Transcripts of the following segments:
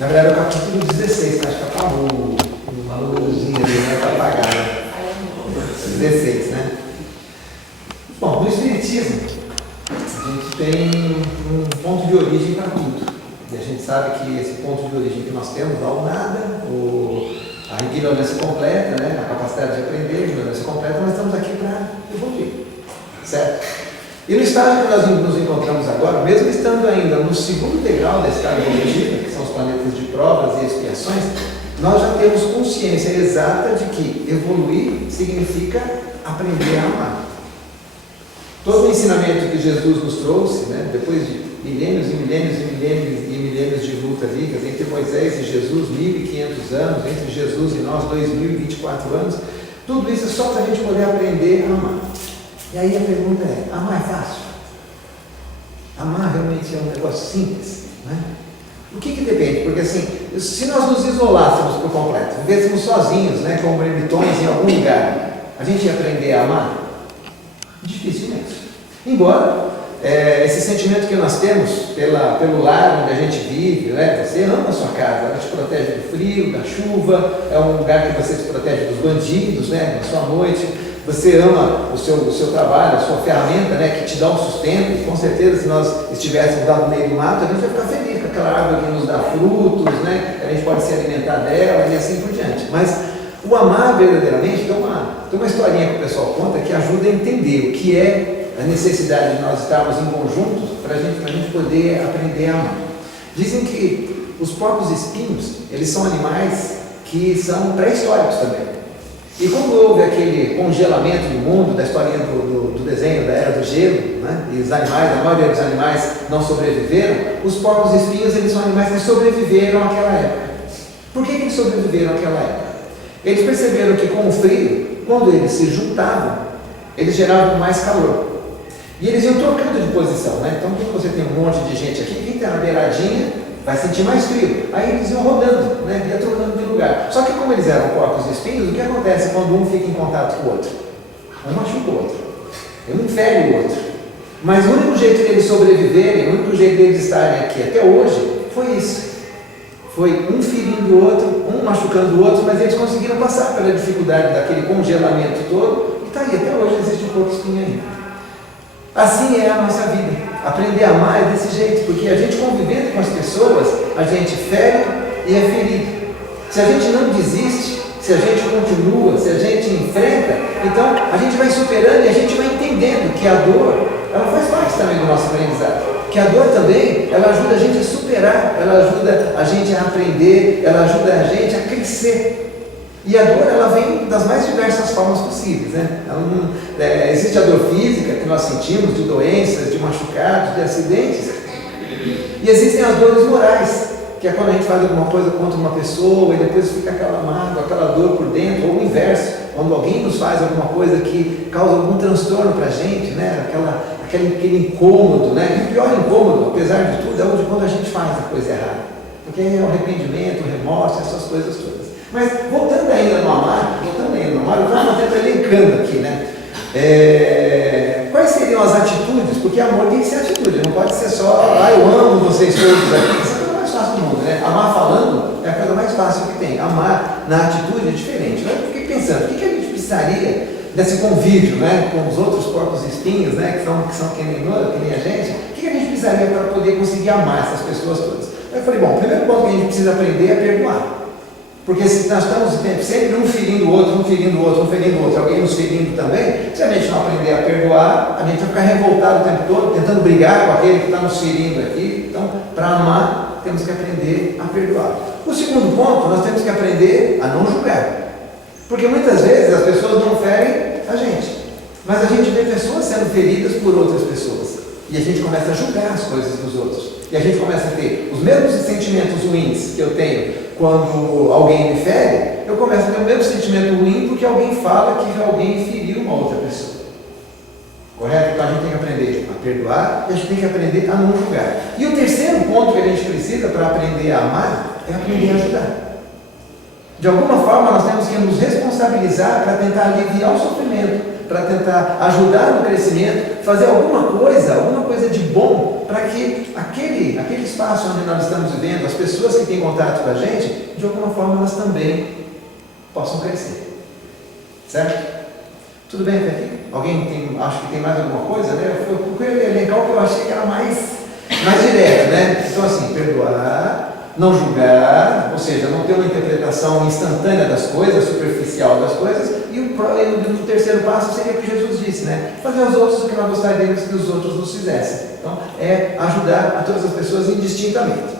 Na verdade é o capítulo 16, acho que acabou o valorzinho ali, né? Para pagar, né? 16, né? Bom, no Espiritismo, a gente tem um ponto de origem para tudo. E a gente sabe que esse ponto de origem que nós temos, ao nada, a ignorância completa, né? A capacidade de aprender, a ignorância completa, nós estamos aqui para evoluir. Certo? E no estágio que nós nos encontramos agora, mesmo estando ainda no segundo degrau da escala evolutiva, que são os planetas de provas e expiações, nós já temos consciência exata de que evoluir significa aprender a amar. Todo o ensinamento que Jesus nos trouxe, né, depois de milênios e milênios e milênios e milênios de luta livres, entre Moisés e Jesus, 1.500 anos, entre Jesus e nós, 2.024 anos, tudo isso é só para a gente poder aprender a amar. E aí a pergunta é, amar é fácil? Amar realmente é um negócio simples, né? O que depende? Porque assim, se nós nos isolássemos por completo, vivêssemos sozinhos, né, como ermitões em algum lugar, a gente ia aprender a amar? Dificilmente. Embora esse sentimento que nós temos pelo lar onde a gente vive, né? Você ama a sua casa, ela te protege do frio, da chuva, é um lugar que você se protege dos bandidos, né? Na sua noite, você ama o seu trabalho, a sua ferramenta, né? Que te dá um sustento, e com certeza se nós estivéssemos lá no meio do mato, a gente vai ficar feliz com aquela árvore que nos dá frutos, né? A gente pode se alimentar dela e assim por diante. Mas o amar verdadeiramente tem uma historinha que o pessoal conta que ajuda a entender o que é a necessidade de nós estarmos em conjunto para a gente poder aprender a amar. Dizem que os porcos espinhos, eles são animais que são pré-históricos também. E quando houve aquele congelamento do mundo, da historinha do desenho da Era do Gelo, né? E os animais, a maioria dos animais não sobreviveram, os porcos espinhos, eles são animais que sobreviveram àquela época. Por que eles sobreviveram àquela época? Eles perceberam que com o frio, quando eles se juntavam, eles geravam mais calor. E eles iam trocando de posição, né? Então, quando você tem um monte de gente aqui, quem está na beiradinha vai sentir mais frio. Aí eles iam rodando, né? Ia trocando de lugar. Só que como eles eram porcos espinhos, o que acontece quando um fica em contato com o outro? Um machuca o outro. Um fere o outro. Mas o único jeito deles sobreviverem, o único jeito deles estarem aqui até hoje, foi isso. Foi um ferindo o outro, um machucando o outro, mas eles conseguiram passar pela dificuldade daquele congelamento todo, e está aí, até hoje existe um porco espinho ainda. Assim é a nossa vida. Aprender a amar é desse jeito, porque a gente convivendo com as pessoas, a gente fere e é ferido. Se a gente não desiste, se a gente continua, se a gente enfrenta, então a gente vai superando e a gente vai entendendo que a dor, ela faz parte também do nosso aprendizado. Que a dor também, ela ajuda a gente a superar, ela ajuda a gente a aprender, ela ajuda a gente a crescer. E a dor, ela vem das mais diversas formas possíveis, né? Existe a dor física que nós sentimos, de doenças, de machucados, de acidentes. E existem as dores morais, que é quando a gente faz alguma coisa contra uma pessoa e depois fica aquela mágoa, aquela dor por dentro, ou o inverso, quando alguém nos faz alguma coisa que causa algum transtorno para a gente, né? Aquele incômodo, né? E o pior incômodo, apesar de tudo, é o de quando a gente faz a coisa errada. Porque é o arrependimento, o remorso, essas coisas todas. Mas voltando ainda no amar, eu estava até elencando aqui, né? Quais seriam as atitudes? Porque amor tem que ser atitude, não pode ser só, eu amo vocês todos aqui. Isso é a coisa mais fácil do mundo, né? Amar falando é a coisa mais fácil que tem. Amar na atitude é diferente. Eu fiquei pensando, o que a gente precisaria desse convívio, né, com os outros porcos espinhos, né, que são que nem a gente? O que a gente precisaria para poder conseguir amar essas pessoas todas? Eu falei, bom, o primeiro ponto que a gente precisa aprender é perdoar. Porque se nós estamos sempre um ferindo o outro, alguém nos ferindo também, se a gente não aprender a perdoar, a gente vai ficar revoltado o tempo todo, tentando brigar com aquele que está nos ferindo aqui. Então, para amar, temos que aprender a perdoar. O segundo ponto, nós temos que aprender a não julgar. Porque muitas vezes as pessoas não ferem a gente, mas a gente vê pessoas sendo feridas por outras pessoas. E a gente começa a julgar as coisas dos outros. E a gente começa a ter os mesmos sentimentos ruins que eu tenho quando alguém me fere, eu começo a ter o mesmo sentimento ruim porque alguém fala que alguém feriu uma outra pessoa. Correto? Então a gente tem que aprender a perdoar e a gente tem que aprender a não julgar. E o terceiro ponto que a gente precisa para aprender a amar é aprender a ajudar. De alguma forma nós temos que nos responsabilizar para tentar aliviar o sofrimento para tentar ajudar no crescimento, fazer alguma coisa de bom, para que aquele espaço onde nós estamos vivendo, as pessoas que têm contato com a gente, de alguma forma elas também possam crescer. Certo? Tudo bem até aqui? Alguém acha que tem mais alguma coisa? Né? Eu procurei elencar o que eu achei que era mais direto, né? Então assim, perdoar, não julgar, ou seja, não ter uma interpretação instantânea das coisas, superficial das coisas, e o terceiro passo seria o que Jesus disse, né? Fazer aos outros o que nós gostaríamos que os outros nos fizessem. Então, é ajudar a todas as pessoas indistintamente.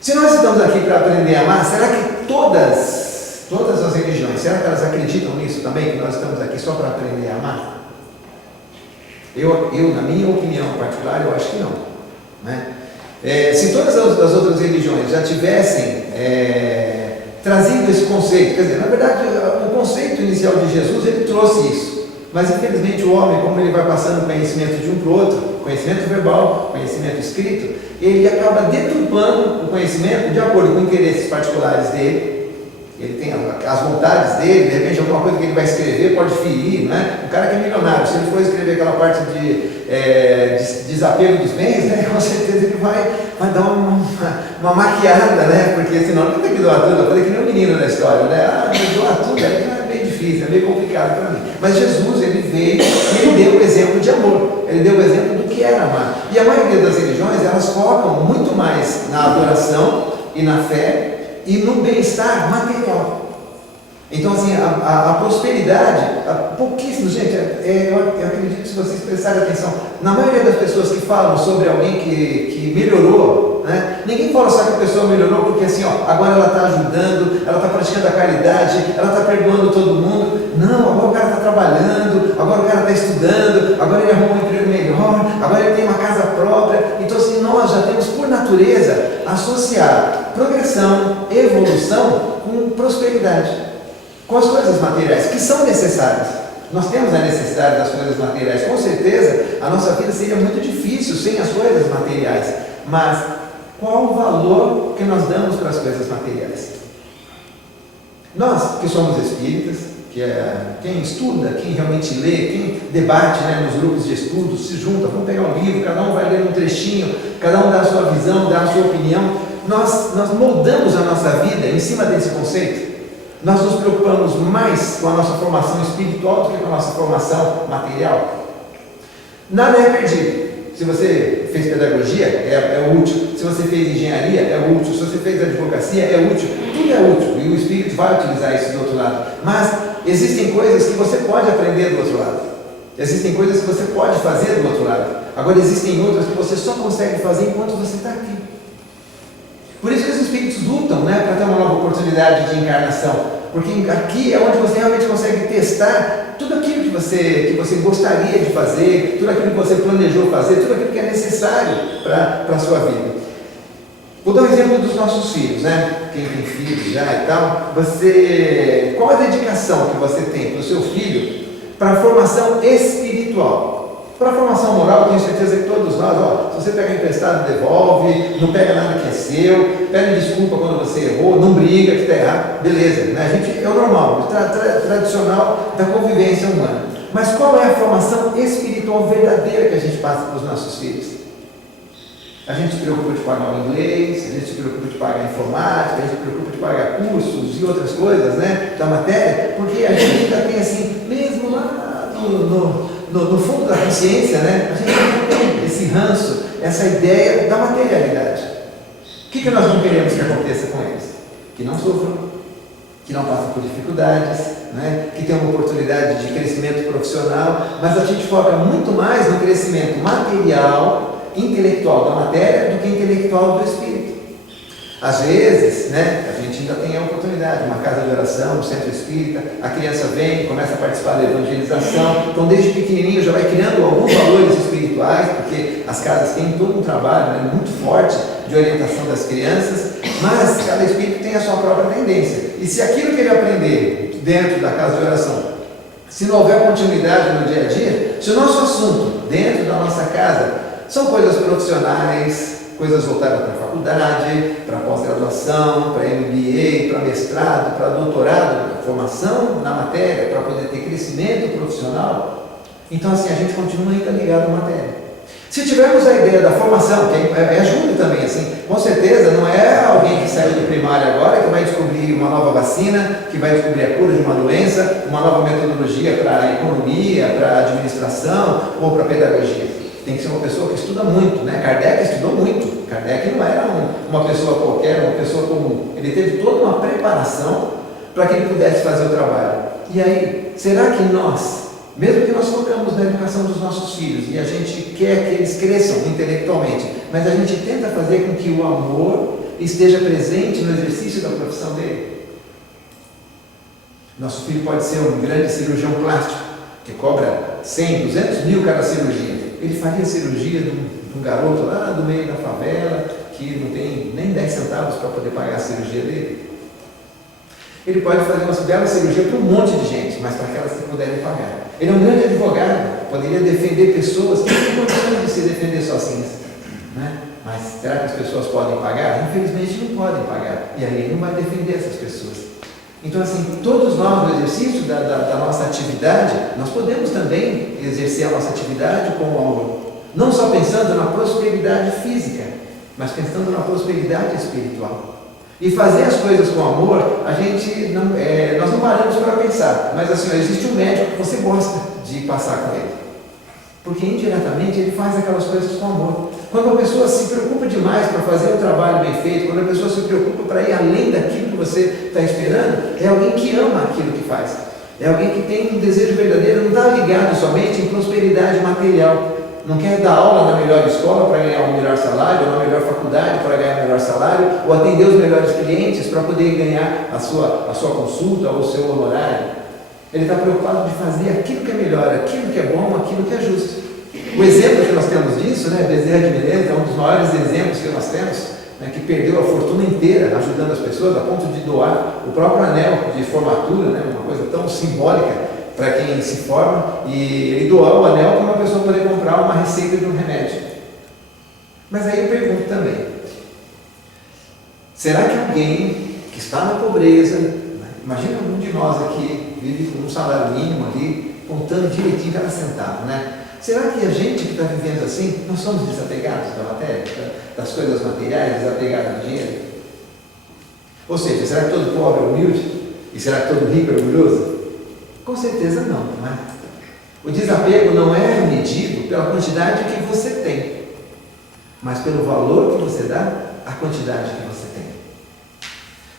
Se nós estamos aqui para aprender a amar, será que todas as religiões, será que elas acreditam nisso também, que nós estamos aqui só para aprender a amar? Eu, na minha opinião particular, eu acho que não. Né? Se todas as outras religiões já tivessem trazido esse conceito, quer dizer, na verdade, o conceito inicial de Jesus, ele trouxe isso. Mas, infelizmente, o homem, como ele vai passando conhecimento de um para o outro, conhecimento verbal, conhecimento escrito, ele acaba deturpando o conhecimento de acordo com interesses particulares dele. Ele tem as vontades dele, de repente alguma coisa que ele vai escrever pode ferir, né? O cara que é milionário, se ele for escrever aquela parte de desapego dos bens, né? Com certeza ele vai dar uma maquiada, né? Porque senão ele tem que doar tudo. Eu falei que nem o menino da história, né? Mas doar tudo aí é bem difícil, é meio complicado para mim. Mas Jesus, ele veio e ele deu o exemplo de amor, ele deu o exemplo do que era amar. E a maioria das religiões, elas focam muito mais na adoração e na fé e no bem-estar material. Então, assim, a prosperidade, pouquíssimo, gente, eu acredito que se vocês prestarem atenção, na maioria das pessoas que falam sobre alguém que melhorou, né, ninguém fala só que a pessoa melhorou porque assim, ó, agora ela está ajudando, ela está praticando a caridade, ela está perdoando todo mundo. Não, agora o cara está trabalhando, agora o cara está estudando, agora ele arrumou um emprego melhor, agora ele tem uma casa própria. Então, assim, nós já temos por natureza associar progressão, evolução com prosperidade, com as coisas materiais, que são necessárias. Nós temos a necessidade das coisas materiais. Com certeza, a nossa vida seria muito difícil sem as coisas materiais. Mas qual o valor que nós damos para as coisas materiais? Nós, que somos espíritas, quem estuda, quem realmente lê, quem debate, né, nos grupos de estudo, se junta, vamos pegar um livro, cada um vai ler um trechinho, cada um dá a sua visão, dá a sua opinião. Nós moldamos a nossa vida em cima desse conceito. Nós nos preocupamos mais com a nossa formação espiritual do que com a nossa formação material. Nada é perdido. Se você fez pedagogia, é útil. Se você fez engenharia, é útil. Se você fez advocacia, é útil. Tudo é útil e o Espírito vai utilizar isso do outro lado. Mas existem coisas que você pode aprender do outro lado. Existem coisas que você pode fazer do outro lado. Agora existem outras que você só consegue fazer enquanto você está aqui. Por isso que os espíritos lutam, né, para ter uma nova oportunidade de encarnação. Porque aqui é onde você realmente consegue testar tudo aquilo que você gostaria de fazer, tudo aquilo que você planejou fazer, tudo aquilo que é necessário para a sua vida. Vou dar um exemplo dos nossos filhos, né? Quem tem filhos já e tal. Qual a dedicação que você tem para o seu filho para a formação espiritual? Para a formação moral, eu tenho certeza que todos nós, se você pega emprestado, devolve, não pega nada que é seu, pede desculpa quando você errou, não briga que está errado, beleza, né? A gente, é o normal, tradicional da convivência humana. Mas qual é a formação espiritual verdadeira que a gente passa para os nossos filhos? A gente se preocupa de pagar o inglês, a gente se preocupa de pagar a informática, a gente se preocupa de pagar cursos e outras coisas, né, da matéria, porque a gente ainda tem assim, mesmo lá no fundo da consciência, né, a gente não tem esse ranço, essa ideia da materialidade. O que nós não queremos que aconteça com eles? Que não sofram, que não passem por dificuldades, né, que tenham uma oportunidade de crescimento profissional, mas a gente foca muito mais no crescimento material, intelectual da matéria do que intelectual do espírito. Às vezes, né, a gente ainda tem a oportunidade, uma casa de oração, um centro espírita, a criança vem, começa a participar da evangelização, então desde pequenininho já vai criando alguns valores espirituais, porque as casas têm todo um trabalho, né, muito forte de orientação das crianças, mas cada espírito tem a sua própria tendência. E se aquilo que ele aprender dentro da casa de oração, se não houver continuidade no dia a dia, se o nosso assunto dentro da nossa casa são coisas profissionais, coisas voltadas para a faculdade, para pós-graduação, para MBA, para mestrado, para doutorado, formação na matéria, para poder ter crescimento profissional. Então, assim, a gente continua ainda ligado à matéria. Se tivermos a ideia da formação, que ajuda também, assim, com certeza não é alguém que saiu do primário agora que vai descobrir uma nova vacina, que vai descobrir a cura de uma doença, uma nova metodologia para economia, para administração ou para pedagogia. Tem que ser uma pessoa que estuda muito, né? Kardec estudou muito. Kardec não era uma pessoa qualquer, uma pessoa comum. Ele teve toda uma preparação para que ele pudesse fazer o trabalho. E aí, será que nós, mesmo que nós focamos na educação dos nossos filhos e a gente quer que eles cresçam intelectualmente, mas a gente tenta fazer com que o amor esteja presente no exercício da profissão dele? Nosso filho pode ser um grande cirurgião plástico, que cobra 100, 200 mil cada cirurgia. Ele faria cirurgia de um garoto lá do meio da favela, que não tem nem 10 centavos para poder pagar a cirurgia dele? Ele pode fazer uma bela cirurgia para um monte de gente, mas para aquelas que puderem pagar. Ele é um grande advogado, poderia defender pessoas que não têm condições de se defender sozinhas, né? Mas será que as pessoas podem pagar? Infelizmente não podem pagar, e aí ele não vai defender essas pessoas. Então, assim, todos nós, no exercício da nossa atividade, nós podemos também exercer a nossa atividade com o amor. Não só pensando na prosperidade física, mas pensando na prosperidade espiritual. E fazer as coisas com amor, nós não paramos para pensar, mas assim, existe um médico que você gosta de passar com ele. Porque indiretamente ele faz aquelas coisas com amor. Quando a pessoa se preocupa demais para fazer um trabalho bem feito, quando a pessoa se preocupa para ir além daquilo que você está esperando, é alguém que ama aquilo que faz. É alguém que tem um desejo verdadeiro, não está ligado somente em prosperidade material. Não quer dar aula na melhor escola para ganhar o melhor salário, ou na melhor faculdade para ganhar o melhor salário, ou atender os melhores clientes para poder ganhar a sua consulta ou o seu honorário. Ele está preocupado de fazer aquilo que é melhor, aquilo que é bom, aquilo que é justo. O exemplo que nós temos disso, né, Bezerra de Menezes, é um dos maiores exemplos que nós temos, né, que perdeu a fortuna inteira ajudando as pessoas, a ponto de doar o próprio anel de formatura, né, uma coisa tão simbólica para quem se forma, e ele doou o anel para uma pessoa poder comprar uma receita de um remédio. Mas aí eu pergunto também, será que alguém que está na pobreza, né, imagina algum de nós aqui, vive com um salário mínimo ali, contando direitinho cada centavo, né? Será que a gente que está vivendo assim, nós somos desapegados da matéria, das coisas materiais, desapegados do dinheiro? Ou seja, será que todo pobre é humilde? E será que todo rico é orgulhoso? Com certeza não, não é? O desapego não é medido pela quantidade que você tem, mas pelo valor que você dá à quantidade que você tem.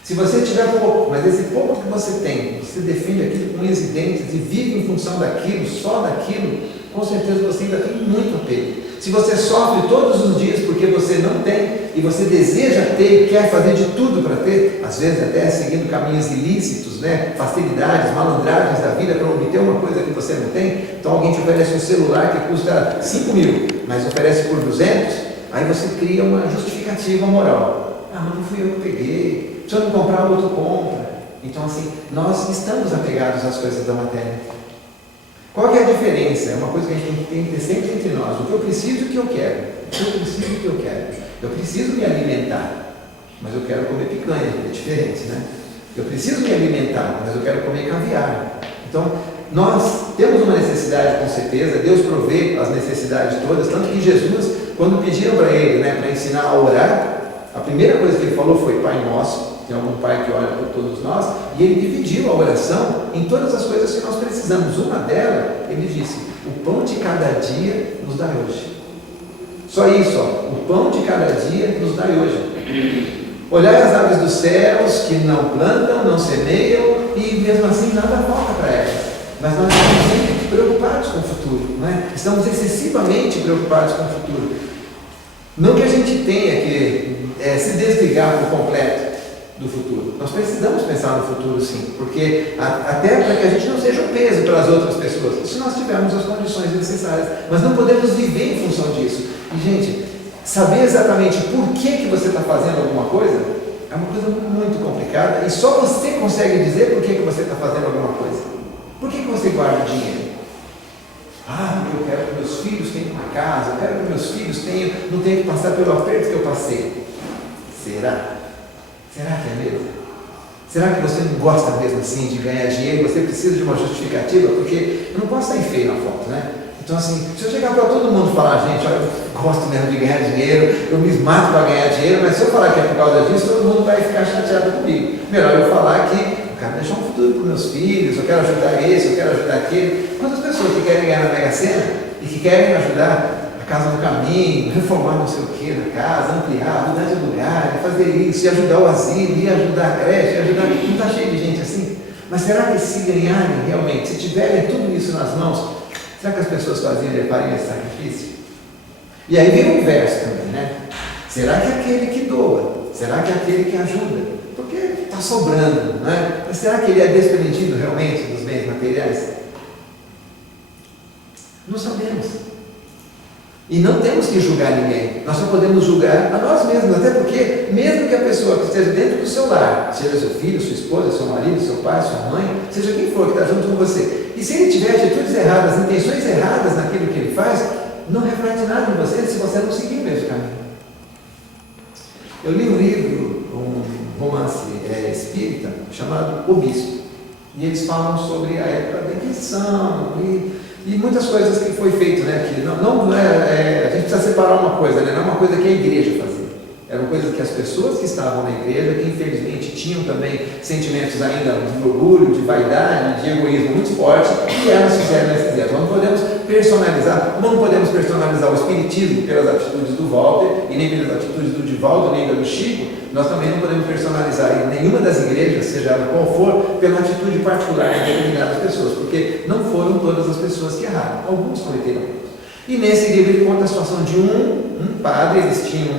Se você tiver pouco, mas esse pouco que você tem, você defende aquilo com unhas e dentes e vive em função daquilo, só daquilo, com certeza você ainda tem muito apego. Se você sofre todos os dias porque você não tem e você deseja ter e quer fazer de tudo para ter, às vezes até seguindo caminhos ilícitos, né? Facilidades, malandragens da vida para obter uma coisa que você não tem, então alguém te oferece um celular que custa 5 mil, mas oferece por 200, aí você cria uma justificativa moral. Ah, mas não fui eu que peguei, se eu não comprar, o outro compra. Então assim, nós estamos apegados às coisas da matéria. Qual que é a diferença? É uma coisa que a gente tem que ter sempre entre nós. O que eu preciso e o que eu quero. O que eu preciso e o que eu quero. Eu preciso me alimentar, mas eu quero comer picanha, é diferente, né? Eu preciso me alimentar, mas eu quero comer caviar. Então, nós temos uma necessidade, com certeza, Deus provê as necessidades todas, tanto que Jesus, quando pediram para ele, né, para ensinar a orar, a primeira coisa que ele falou foi Pai Nosso. Tem algum pai que ora por todos nós, e ele dividiu a oração em todas as coisas que nós precisamos. Uma delas, ele disse, o pão de cada dia nos dá hoje. Só isso, ó, o pão de cada dia nos dá hoje. Olhai as aves dos céus, que não plantam, não semeiam, e mesmo assim nada falta para elas. Mas nós estamos sempre preocupados com o futuro, não é? Estamos excessivamente preocupados com o futuro. Não que a gente tenha que se desligar por completo do futuro. Nós precisamos pensar no futuro, sim, porque até para que a gente não seja um peso para as outras pessoas, se nós tivermos as condições necessárias, mas não podemos viver em função disso. E, gente, saber exatamente por que você está fazendo alguma coisa é uma coisa muito complicada, e só você consegue dizer por que você está fazendo alguma coisa. Por que você guarda dinheiro? Porque eu quero que meus filhos tenham uma casa, eu quero que meus filhos não tenham que passar pelo aperto que eu passei. Será? Será que é mesmo? Será que você não gosta mesmo assim de ganhar dinheiro? Você precisa de uma justificativa? Porque eu não posso sair feio na foto, né? Então assim, se eu chegar para todo mundo e falar, gente, olha, eu gosto mesmo de ganhar dinheiro, eu me mato para ganhar dinheiro, mas se eu falar que é por causa disso, todo mundo vai ficar chateado comigo. Melhor eu falar que eu quero deixar um futuro para os meus filhos, eu quero ajudar esse, eu quero ajudar aquele. Quantas pessoas que querem ganhar na Mega Sena e que querem ajudar a casa no caminho, reformar não sei o que na casa, ampliar, mudar de lugar, fazer isso, e ajudar o asilo, e ajudar a creche, e ajudar... Não está cheio de gente assim? Mas será que se ganharem realmente, se tiverem tudo isso nas mãos, será que as pessoas fariam esse sacrifício? E aí vem o inverso também, né? Será que aquele que doa? Será que aquele que ajuda? Porque está sobrando, né? Mas será que ele é desprendido realmente dos bens materiais? Não sabemos. E não temos que julgar ninguém. Nós só podemos julgar a nós mesmos, até porque, mesmo que a pessoa que esteja dentro do seu lar, seja seu filho, sua esposa, seu marido, seu pai, sua mãe, seja quem for que está junto com você, e se ele tiver atitudes erradas, intenções erradas naquilo que ele faz, não reflete nada em você se você não seguir o mesmo caminho. Eu li um livro, um romance espírita, chamado O Bispo, e eles falam sobre a época da Inquisição e muitas coisas que foi feito, né? Que a gente precisa separar uma coisa, né? Não é uma coisa que a igreja fazia. Eram coisas que as pessoas que estavam na igreja, que infelizmente tinham também sentimentos ainda de orgulho, de vaidade, de egoísmo muito forte, e elas fizeram nesses dias. Nós não podemos personalizar o espiritismo pelas atitudes do Walter, e nem pelas atitudes do Divaldo, nem do Chico. Nós também não podemos personalizar em nenhuma das igrejas, seja ela qual for, pela atitude particular de determinadas pessoas, porque não foram todas as pessoas que erraram, alguns cometeram erros. E nesse livro ele conta a situação de um padre. Eles tinham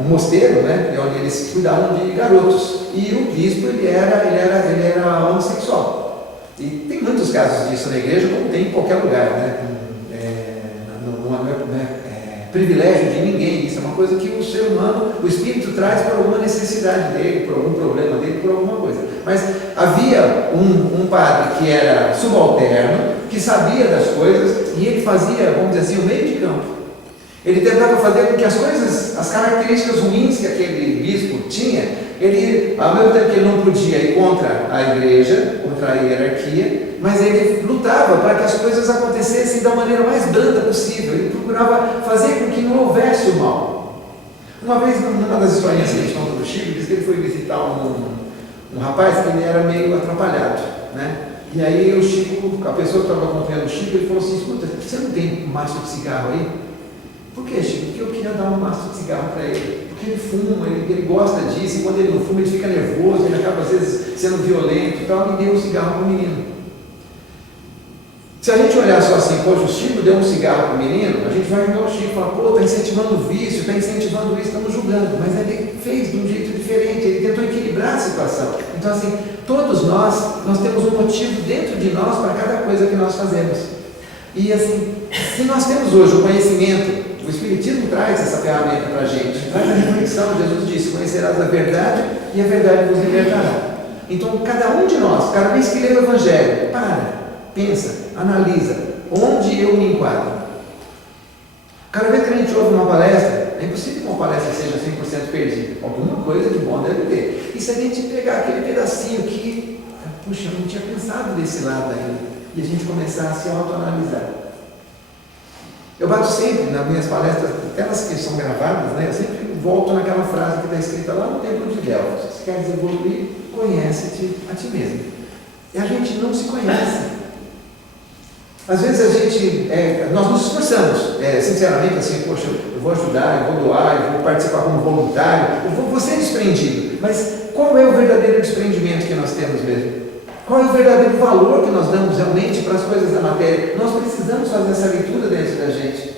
um mosteiro, né, onde eles cuidavam de garotos, e o bispo ele era homossexual. E tem muitos casos disso na igreja, como tem em qualquer lugar, né? Não é privilégio de ninguém. Isso é uma coisa que o ser humano, o espírito traz por alguma necessidade dele, por algum problema dele, por alguma coisa. Mas havia um padre que era subalterno, que sabia das coisas, e ele fazia, vamos dizer assim, o meio de campo. Ele tentava fazer com que as características ruins que aquele bispo tinha, ele, ao mesmo tempo que ele não podia ir contra a igreja, contra a hierarquia, mas ele lutava para que as coisas acontecessem da maneira mais branda possível. Ele procurava fazer com que não houvesse o mal. Uma vez, numa das historinhas que a gente conta do Chico, diz que ele foi visitar um rapaz que ele era meio atrapalhado, né? E aí o Chico, a pessoa que estava acompanhando o Chico, ele falou assim: escuta, você não tem um maço de cigarro aí? Por que, Chico? Porque eu queria dar um maço de cigarro para ele. Porque ele fuma, ele gosta disso, e quando ele não fuma ele fica nervoso, ele acaba às vezes sendo violento e tal, e deu um cigarro para o menino. Se a gente olhar só assim, poxa, o Chico deu um cigarro para o menino, a gente vai julgar o Chico e falar, pô, está incentivando o vício, está incentivando isso, estamos julgando. Mas ele fez de um jeito diferente, ele tentou equilibrar a situação. Então assim, todos nós temos um motivo dentro de nós para cada coisa que nós fazemos. E assim, se nós temos hoje o conhecimento, o Espiritismo traz essa ferramenta para a gente, traz a reflexão. Jesus disse: conhecerás a verdade e a verdade vos libertará. Então, cada um de nós, cada vez que lê o Evangelho, pensa, analisa, onde eu me enquadro. Cada vez que a gente ouve uma palestra, é impossível que uma palestra seja 100% perdida. Alguma coisa de bom deve ter. E se a gente pegar aquele pedacinho que, puxa, eu não tinha pensado desse lado ainda, e a gente começar a se autoanalisar. Eu bato sempre nas minhas palestras, até nas que são gravadas, né? Eu sempre volto naquela frase que está escrita lá no Templo de Delfos: se queres evoluir, conhece-te a ti mesmo. E a gente não se conhece. Às vezes nós nos esforçamos, sinceramente, assim, poxa, eu vou ajudar, eu vou doar, eu vou participar como voluntário, eu vou ser desprendido. Mas qual é o verdadeiro desprendimento que nós temos mesmo? Qual é o verdadeiro valor que nós damos realmente para as coisas da matéria? Nós precisamos fazer essa leitura dentro da gente.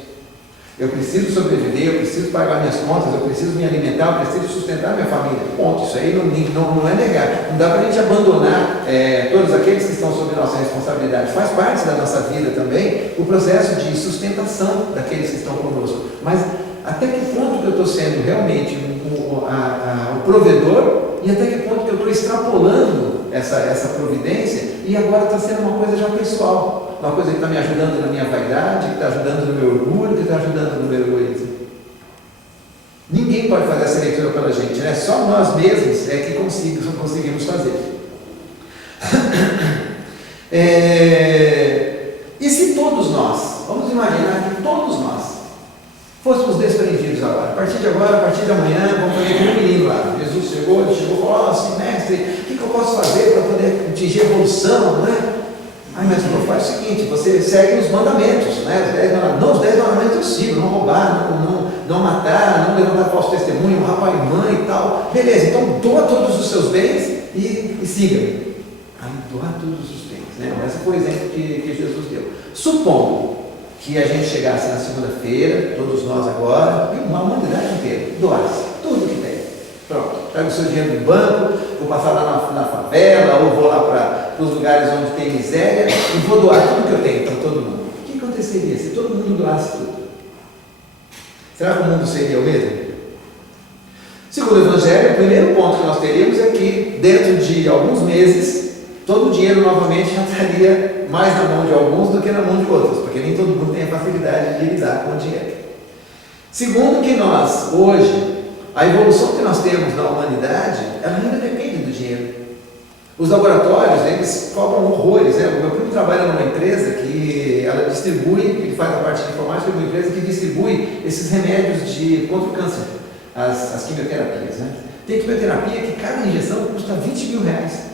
Eu preciso sobreviver, eu preciso pagar minhas contas, eu preciso me alimentar, eu preciso sustentar minha família. Ponto. Isso aí não é negar. Não dá para a gente abandonar todos aqueles que estão sob nossa responsabilidade. Faz parte da nossa vida também o processo de sustentação daqueles que estão conosco. Mas até que ponto que eu estou sendo realmente o provedor, e até que ponto que eu estou extrapolando essa providência, e agora está sendo uma coisa já pessoal. uma coisa que está me ajudando na minha vaidade, que está ajudando no meu orgulho, que está ajudando no meu egoísmo. Ninguém pode fazer essa leitura pela gente, né? Só nós mesmos é que conseguimos fazer. E se todos nós, vamos imaginar que todos nós fôssemos desprendidos agora, a partir de agora, a partir de amanhã, vamos fazer aquele menino lá. Jesus chegou e falou, assim, mestre, o que eu posso fazer para poder atingir a evolução, né? Mas faz o seguinte, você segue os mandamentos, né? Os 10 mandamentos eu sigo, não roubar, não matar, não levantar falso testemunho, honrar pai e mãe e tal. Beleza, então doa todos os seus bens e siga. Aí doar todos os bens, né? Esse foi o exemplo que Jesus deu. Supondo que a gente chegasse na segunda-feira, todos nós agora, e uma humanidade inteira, doasse tudo que tem. Pronto, pega o seu dinheiro no banco, vou passar lá na favela, ou vou lá para os lugares onde tem miséria, e vou doar tudo que eu tenho para todo mundo. O que aconteceria se todo mundo doasse tudo? Será que o mundo seria o mesmo? Segundo o Evangelho, o primeiro ponto que nós teríamos é que, dentro de alguns meses, todo o dinheiro novamente já estaria mais na mão de alguns do que na mão de outros, porque nem todo mundo tem a facilidade de lidar com o dinheiro. Segundo, que nós, hoje, a evolução que nós temos na humanidade, ela ainda depende do dinheiro. Os laboratórios, eles cobram horrores, né? O meu primo trabalha numa empresa que ela distribui, ele faz a parte de informática, uma empresa que distribui esses remédios contra o câncer, as quimioterapias, né? Tem quimioterapia que cada injeção custa 20 mil reais.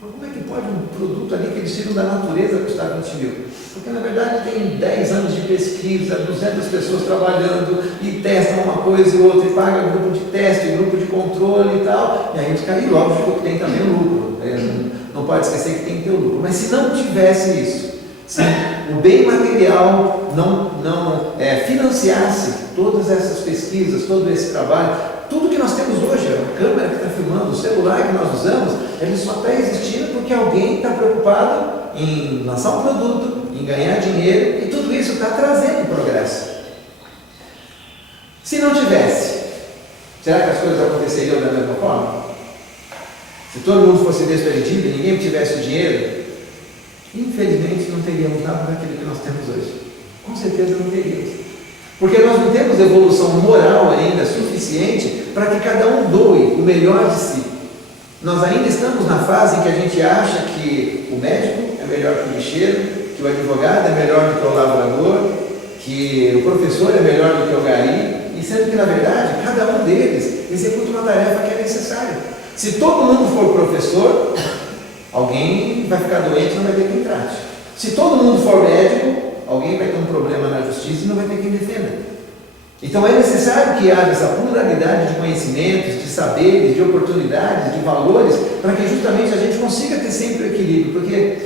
Mas como é que pode um produto ali que eles tiram da natureza custar 20 mil? Porque na verdade tem 10 anos de pesquisa, 200 pessoas trabalhando e testam uma coisa e outra, e pagam grupo de teste, grupo de controle e tal, e aí os caras, lógico que tem também o lucro, não pode esquecer que tem que ter o lucro. Mas se não tivesse isso, se o bem material não financiasse todas essas pesquisas, todo esse trabalho, tudo que nós temos hoje, a câmera que está filmando, o celular que nós usamos, ele só está existindo porque alguém está preocupado em lançar um produto, em ganhar dinheiro, e tudo isso está trazendo progresso. Se não tivesse, será que as coisas aconteceriam da mesma forma? Se todo mundo fosse desprendido e ninguém tivesse o dinheiro, infelizmente não teríamos nada daquilo que nós temos hoje. Com certeza não teríamos. Porque nós não temos evolução moral ainda suficiente para que cada um doe o melhor de si. Nós ainda estamos na fase em que a gente acha que o médico é melhor que o lixeiro, que o advogado é melhor do que o lavrador, que o professor é melhor do que o gari, e sendo que na verdade cada um deles executa uma tarefa que é necessária. Se todo mundo for professor, alguém vai ficar doente e não vai ter quem trate. Se todo mundo for médico, alguém vai ter um problema na justiça e não vai ter quem defenda. Então é necessário que haja essa pluralidade de conhecimentos, de saberes, de oportunidades, de valores, para que justamente a gente consiga ter sempre o equilíbrio. Porque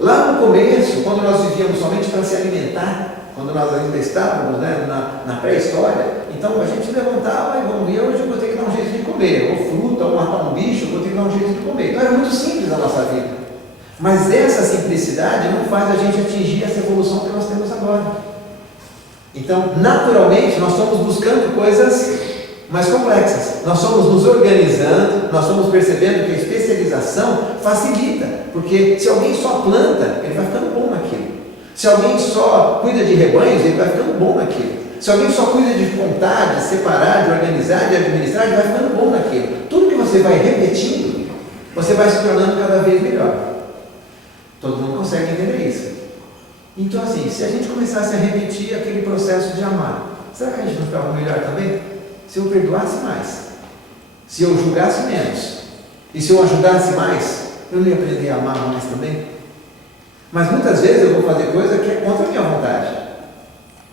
lá no começo, quando nós vivíamos somente para se alimentar, quando nós ainda estávamos, né, na pré-história, então a gente levantava e hoje eu vou ter que dar um jeito de comer, ou fruta, ou matar um bicho, eu vou ter que dar um jeito de comer. Então era muito simples a nossa vida. Mas essa simplicidade não faz a gente atingir essa evolução que nós temos agora. Então, naturalmente, nós estamos buscando coisas mais complexas. Nós estamos nos organizando, nós estamos percebendo que a especialização facilita. Porque se alguém só planta, ele vai ficando bom naquilo. Se alguém só cuida de rebanhos, ele vai ficando bom naquilo. Se alguém só cuida de contar, de separar, de organizar, de administrar, ele vai ficando bom naquilo. Tudo que você vai repetindo, você vai se tornando cada vez melhor. Todo mundo consegue entender isso. Então, assim, se a gente começasse a repetir aquele processo de amar, será que a gente não ficava melhor também? Se eu perdoasse mais, se eu julgasse menos, e se eu ajudasse mais, eu não ia aprender a amar mais também? Mas muitas vezes eu vou fazer coisa que é contra a minha vontade.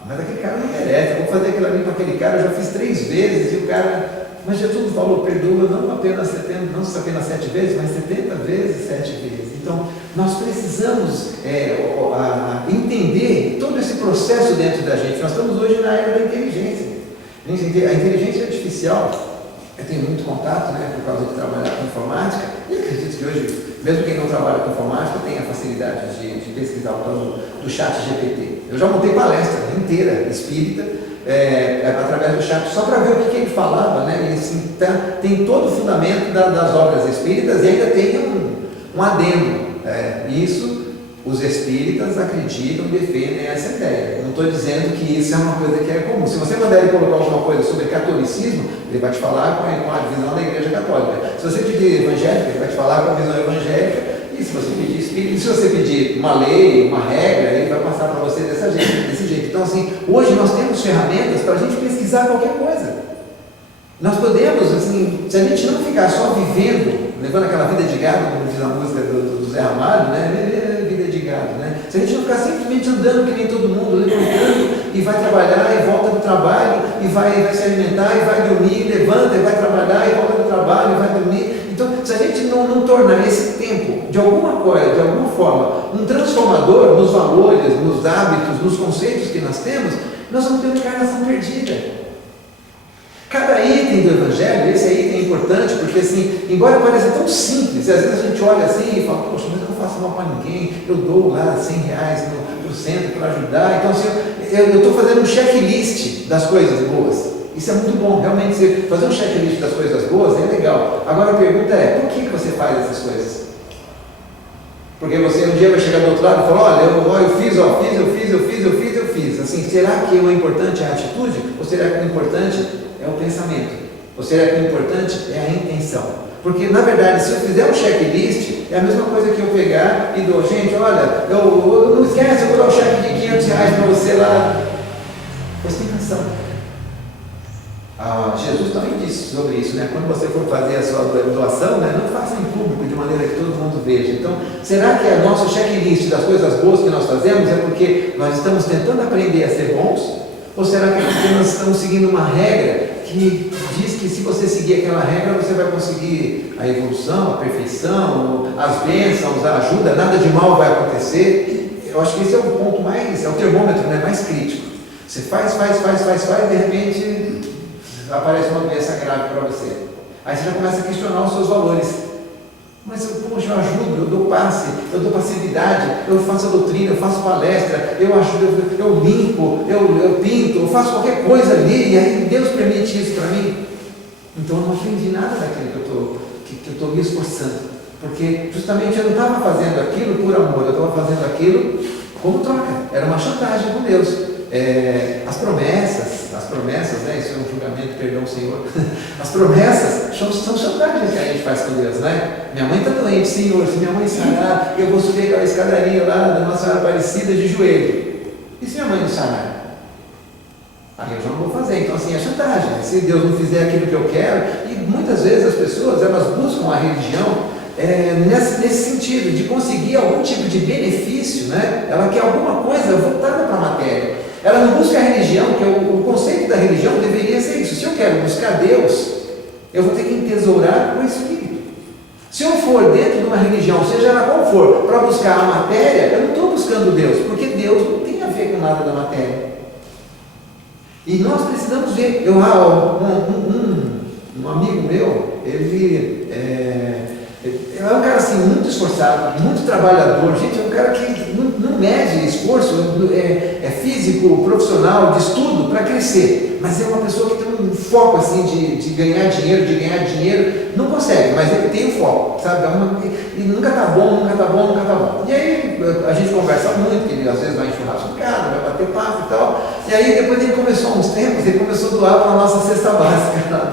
Mas aquele cara não merece, eu vou fazer aquilo ali com aquele cara, eu já fiz 3 vezes, e o cara... Mas Jesus falou, perdoa não apenas 7 vezes, mas 70 vezes 7 vezes. Então, nós precisamos entender todo esse processo dentro da gente. Nós estamos hoje na era da inteligência. A inteligência artificial, eu tenho muito contato, né, por causa de trabalhar com informática, e acredito que hoje, mesmo quem não trabalha com informática, tem a facilidade de pesquisar o tal do chat GPT. Eu já montei palestra inteira espírita, através do chat, só para ver o que ele falava, né? Ele assim, tem todo o fundamento das obras espíritas e ainda tem um adendo. Isso, Os espíritas acreditam, defendem essa ideia. Não estou dizendo que isso é uma coisa que é comum. Se você mandar ele colocar alguma coisa sobre catolicismo, ele vai te falar com a visão da Igreja Católica. Se você pedir evangélica, ele vai te falar com a visão evangélica. E se você pedir espírita, se você pedir uma lei, uma regra, ele vai passar para você desse jeito. Então, assim, hoje nós temos ferramentas para a gente pesquisar qualquer coisa. Nós podemos, assim, se a gente não ficar só vivendo, levando aquela vida de gado, como diz a música do Zé Ramalho, né? Vida de gado, né? Se a gente não ficar simplesmente andando que nem todo mundo, levantando e vai trabalhar e volta do trabalho e vai se alimentar e vai dormir, levanta e vai trabalhar e volta do trabalho e vai dormir. Então, se a gente não tornar esse tempo, de alguma coisa, de alguma forma, um transformador nos valores, nos hábitos, nos conceitos que nós temos, nós vamos ter uma encarnação perdida. Cada item do Evangelho, esse item é importante, porque assim, embora pareça tão simples, às vezes a gente olha assim e fala, poxa, mas eu não faço mal para ninguém, eu dou lá R$100 no centro para ajudar, então assim, eu estou fazendo um checklist das coisas boas. Isso é muito bom, realmente, fazer um checklist das coisas boas é legal. Agora a pergunta é, por que você faz essas coisas? Porque você um dia vai chegar do outro lado e falar, olha, eu fiz. Assim, será que o importante é a atitude? Ou será que o importante é o pensamento? Ou será que o importante é a intenção? Porque, na verdade, se eu fizer um checklist, é a mesma coisa que eu pegar e dou, gente, olha, eu não esquece, eu vou dar um cheque de R$500 para você lá. Presta atenção. Jesus também disse sobre isso, né? Quando você for fazer a sua doação, né, não faça em público de maneira que todo mundo veja. Então, será que a nossa checklist das coisas boas que nós fazemos é porque nós estamos tentando aprender a ser bons? Ou será que é porque nós estamos seguindo uma regra que diz que se você seguir aquela regra, você vai conseguir a evolução, a perfeição, as bênçãos, a ajuda, nada de mal vai acontecer? Eu acho que esse é o ponto mais, é o termômetro, né, mais crítico. Você faz, de repente aparece uma doença grave para você. Aí você já começa a questionar os seus valores. Mas, poxa, eu ajudo, eu dou passe, eu dou passividade, eu faço a doutrina, eu faço palestra, eu ajudo, eu limpo, eu pinto, eu faço qualquer coisa ali, e aí Deus permite isso para mim. Então eu não aprendi nada daquilo que eu estou me esforçando. Porque justamente eu não estava fazendo aquilo por amor, eu estava fazendo aquilo como troca. Era uma chantagem com Deus. As promessas, né? Isso é um julgamento, perdão, Senhor. As promessas são chantagens que a gente faz com Deus, né? Minha mãe está doente, Senhor, se minha mãe sarar, eu vou subir aquela escadaria lá da Nossa Senhora Aparecida de joelho. E se minha mãe não sarar? Aí eu já não vou fazer. Então, assim, é chantagem. Se Deus não fizer aquilo que eu quero, e muitas vezes as pessoas, elas buscam a religião nesse sentido, de conseguir algum tipo de benefício, né? Ela quer alguma coisa voltada para a matéria. Ela não busca a religião, que o conceito da religião deveria ser isso. Se eu quero buscar Deus, eu vou ter que entesourar o Espírito. Se eu for dentro de uma religião, seja ela qual for, para buscar a matéria, eu não estou buscando Deus, porque Deus não tem a ver com nada da matéria. E nós precisamos ver. Um amigo meu, ele é um cara assim, muito esforçado, muito trabalhador, gente, é um cara que não mede esforço, é físico, profissional, de estudo para crescer, mas é uma pessoa que tem um foco assim de ganhar dinheiro, não consegue, mas ele tem um foco, sabe? E nunca tá bom. E aí a gente conversa muito, que ele às vezes vai em churrasco em casa, vai bater papo e tal, e aí depois ele começou uns tempos, ele começou a doar para a nossa cesta básica lá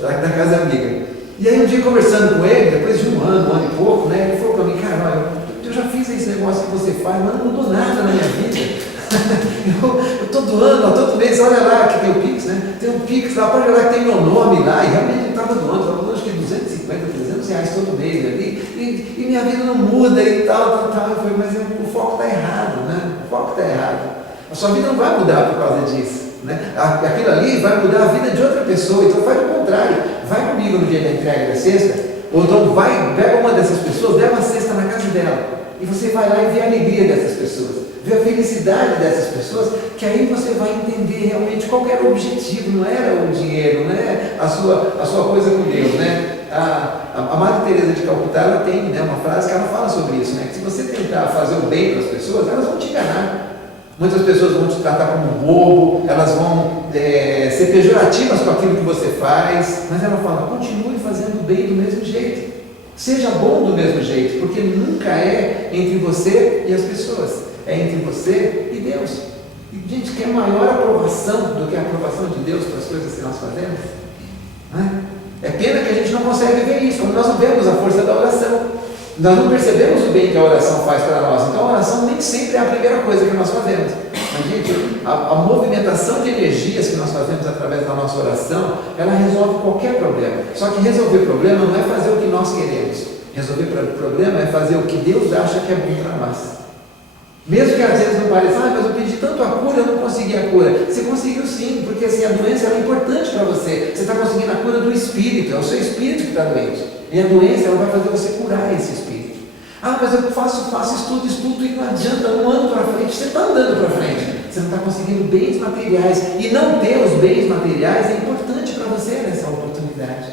da casa amiga. E aí um dia conversando com ele, depois de um ano e pouco, né, ele falou para mim, cara, eu já fiz esse negócio que você faz, mas não mudou nada na minha vida. eu estou doando, todo mês, olha lá que tem o Pix, né? Tem um Pix lá, pode olhar que tem meu nome lá, e realmente ele estava doando acho que R$250, R$300 todo mês ali, e minha vida não muda e tal. Eu falei, mas o foco está errado, né? O foco está errado. A sua vida não vai mudar por causa disso. Né? Aquilo ali vai mudar a vida de outra pessoa, então faz o contrário, vai comigo no dia da entrega da cesta, ou então pega uma dessas pessoas, leva a cesta na casa dela, e você vai lá e vê a alegria dessas pessoas, vê a felicidade dessas pessoas, que aí você vai entender realmente qual era o objetivo, não era o dinheiro, não é a sua coisa com Deus, né? A Madre Teresa de Calcutá, ela tem, né, uma frase que ela fala sobre isso, né? Que se você tentar fazer o bem para as pessoas, elas vão te enganar. Muitas pessoas vão te tratar como bobo, elas vão ser pejorativas com aquilo que você faz, mas ela fala, continue fazendo bem do mesmo jeito. Seja bom do mesmo jeito, porque nunca é entre você e as pessoas, é entre você e Deus. E gente, quer maior aprovação do que a aprovação de Deus para as coisas que nós fazemos? É pena que a gente não consegue ver isso, como nós não vemos a força da oração. Nós não percebemos o bem que a oração faz para nós. Então a oração nem sempre é a primeira coisa que nós fazemos. Mas, gente, a movimentação de energias que nós fazemos através da nossa oração, ela resolve qualquer problema. Só que resolver problema não é fazer o que nós queremos. Resolver problema é fazer o que Deus acha que é bom para nós. Mesmo que às vezes não pareça, mas eu pedi tanto a cura, eu não consegui a cura. Você conseguiu sim, porque assim, a doença é importante para você. Você está conseguindo a cura do espírito, é o seu espírito que está doente. E a doença ela vai fazer você curar esse espírito. Mas eu faço estudo e não adianta, eu não ando para frente. Você está andando para frente, você não está conseguindo bens materiais. E não ter os bens materiais é importante para você nessa oportunidade.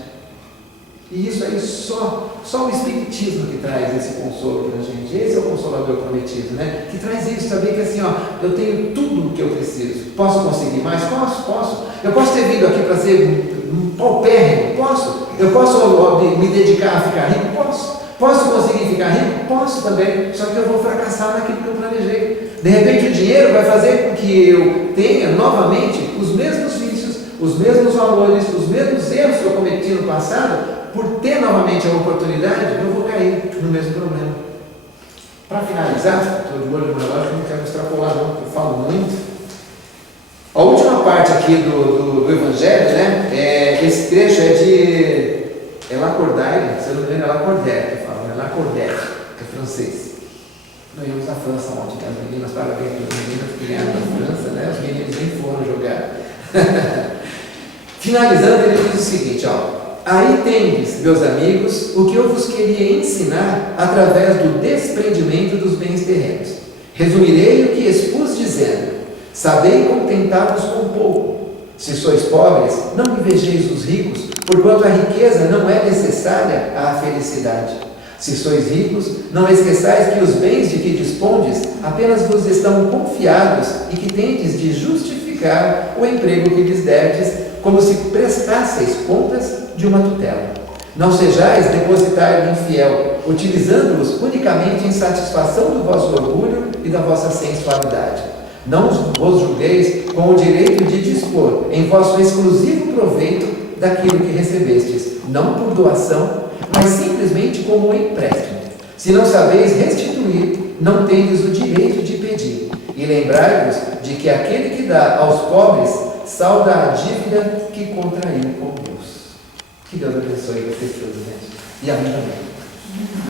E isso aí só o Espiritismo que traz esse consolo para a gente. Esse é o Consolador prometido, né? Que traz isso, saber que assim, eu tenho tudo o que eu preciso. Posso conseguir mais? Posso. Eu posso ter vindo aqui para ser um paupérrimo? Posso. Eu posso me dedicar a ficar rico? Posso. Posso conseguir ficar rico? Posso também. Só que eu vou fracassar naquilo que eu planejei. De repente o dinheiro vai fazer com que eu tenha novamente os mesmos vícios, os mesmos valores, os mesmos erros que eu cometi no passado. Por ter novamente a oportunidade, eu vou cair no mesmo problema. Para finalizar, estou de olho no relógio, não quero extrapolar não, porque eu falo muito. A última parte aqui do Evangelho, né, esse trecho é Lacordaire, se eu não me engano é Lacordaire que fala, né? Lacordaire, que é francês. Nós íamos à França ontem, as meninas, parabéns para as meninas que ganharam na França, né? Os meninos nem foram jogar. Finalizando, ele diz o seguinte, aí tendes, meus amigos, o que eu vos queria ensinar através do desprendimento dos bens terrenos. Resumirei o que expus dizendo: sabei contentar-vos com pouco. Se sois pobres, não invejeis os ricos, porquanto a riqueza não é necessária à felicidade. Se sois ricos, não esqueçais que os bens de que dispondes apenas vos estão confiados e que tendes de justificar o emprego que lhes derdes, como se prestasseis contas de uma tutela. Não sejais depositário infiel, utilizando-os unicamente em satisfação do vosso orgulho e da vossa sensualidade. Não vos julgueis com o direito de dispor em vosso exclusivo proveito daquilo que recebestes, não por doação, mas simplesmente como um empréstimo. Se não sabeis restituir, não tendes o direito de pedir. E lembrai-vos de que aquele que dá aos pobres salda a dívida que contraiu com Deus. Que Deus abençoe vocês todos, gente. E a mim também.